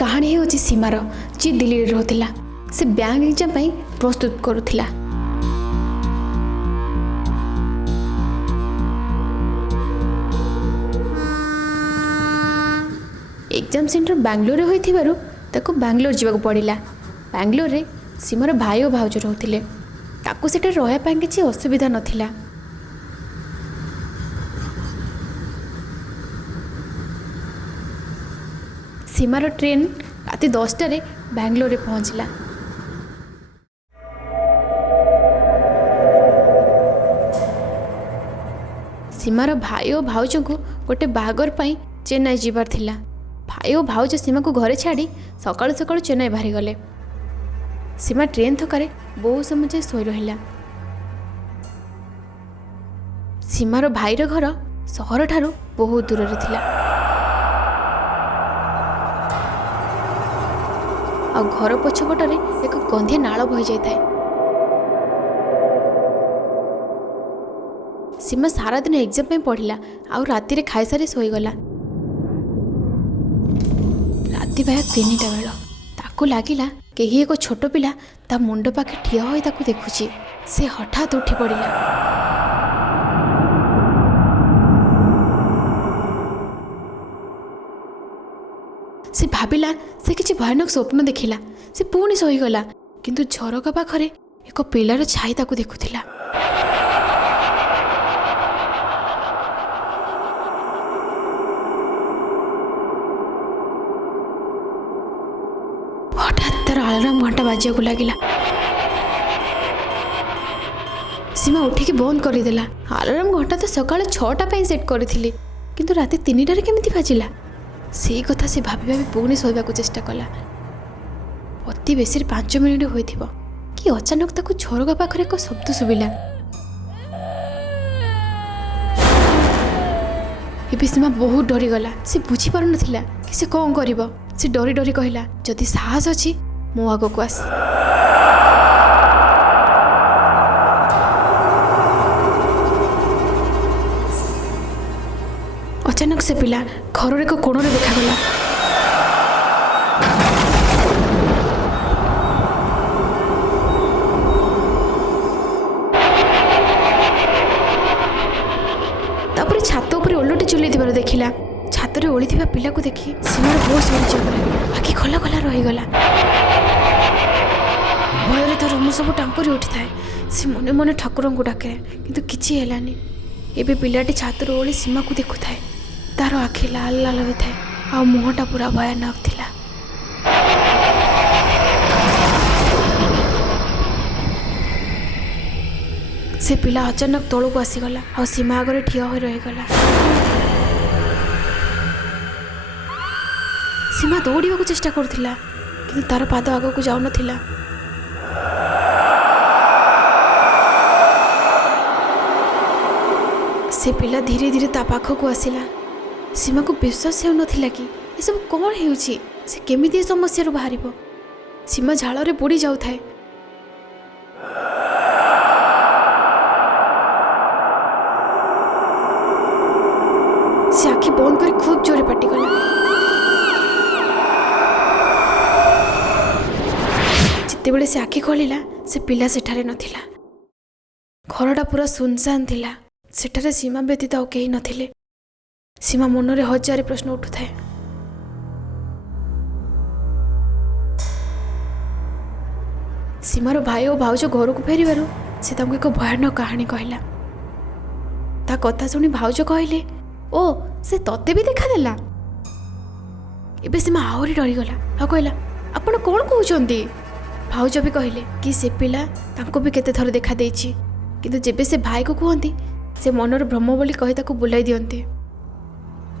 कहानी है सीमार जी दिल्ली में रोला से बैंक एग्जाम प्रस्तुत करुला। एग्जाम सेंटर बांग्लोर होइथिबारु ताको बांग्लोर जीवा पड़ा। बांग्लोर रे सीमार भाई और भाउज रोते ताको सेटा रहा किसी असुविधा नथिला। सीमार ट्रेन राति 10टारे बांग्लोर पहुँचला। सीमार भाई और भाउज को गोटे बाहागर पाई चेन्नई जीवार थिला। भाई और भाउज सीमा को घरे छाड़ी सकाळु सकाळु चेन्नई बाहरी गले। सीमा ट्रेन थकारे बहुत समय जाए शोई रहिला। सीमार भाईर घर सहर ठारू बहुत दूर रे थिला आ घर पछपटरे एक गंधिया नाଳ बही जाय थाए। सीमा सारा दिन एग्जाम पे पढ़िला आ राति रे खाई सारी सोई गला। राति बाय 3टा बेल ताकू लागिला कहीं एक छोट पिला ता मुंड पाखे ठिया होई ताकू देखुची। से हठात उठी पड़िला। से भाविला से किसी भयानक स्वप्न देखिला। से पुणी शोईगला किंतु झरका पाखरे एक पिलार छाई ताकू देखुथिला। हठात तार अलार्म घंटा बाजिया को लगिला। सीमा उठिकी बंद करदेला। अलार्म घंटा तो सकाळ 6टा पे सेट करिथिली किंतु राति 3टारे केमिति बाजिला। से कथा से भाभी भाभी पुणी शोवा को चेष्टा कला। अति बेसी 5 मिनिट होइथिबो कि अचानक ताकू झरका पाखरे एक शब्द सुबिला। एबे सीमा बहुत डरी गला। से बुझी पार नथिला कि से कौन करिवो। से डरी डरी कहला जदि साहस अछि मो आगो को आस। अचानक से पिला घर एक कोण रे देखा गला। तापर छात उपर ओलटी चुली देखिला। छात रे ओली पिला को देखी सीमार होश उड़ी जागला। आखि खोला खोला रही गला। भयर तो रोम सब टांकुरी उठी थाए। से मने मने ठाकुर को डाके किंतु किछि हेलानी। एबे पिलाटी छात रे ओली सीमा को देखु थाए। तार आखि लाल लाल होई थाए आ मुहटा पूरा भयानक थिला। से पिला अचानक तळु को आसीगला आ सीमा आगे ठिया होई रही गला। सीमा दौड़ा को चेष्टा करुला किंतु तार पाद आग को जाऊ नथिला। से पिला धीरे धीरे ता पाख को आसिला। सीमा को विश्वास हो नथिला कि ये सब कौन होउछि। से केमिति समस्या रो बाहरिबो। सीमा झाल रे बुड़ी जाउ थाए। से आखि बंद कर खूब जोरे पाटी गला। जिते बेले से आखि खोलिला से पिला सेठारे नथिला। घरटा पूरा सुनसान थिला। सेठारे सीमा व्यतीत और कहीं नथिले। सीमा मनरे हजार प्रश्न उठुथाए। सीमार भाई और भाउज घर को फेरिबारु से तांको एक भयानक कहानी कहला। ता कथा सुनी भाउज कहले ओ से तते भी देखा देला। एबे सीमा आहरी डरी गला आ कहला आपण कौन कहउचंदी। भाउज भी कहले कि से पिला तांको भी केते थर देखा देछि किंतु जेबे से भाई को कहती से मनर भ्रम बोली कही ताको बुलाई दियंते।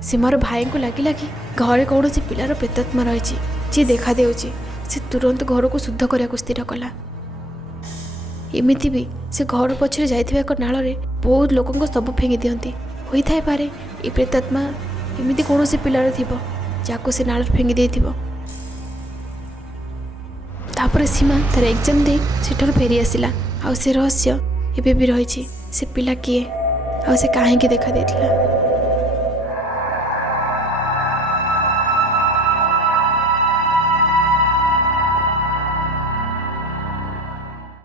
सीमार भाई को लगिला कि घरे कौन से पिलार प्रेतात्मा रही जी देखा देउछि। से तुरंत घर को शुद्ध करने को स्थिर कला। एमिति भी से घर पछरे जाइथिबा एक नाल रे बहुत लोकंको सब फेंगी दियंती। होई थाए पारे ए प्रेतात्मा एमिति कौन से पिलार थिबो जाको से नाल फेंगी देथिबो। तापर सीमा तार एग्जाम दे सेठर फेरी आसिला। आ से रहस्य एबे भी रही से पिला किए आ से काहे के देखा देथिला।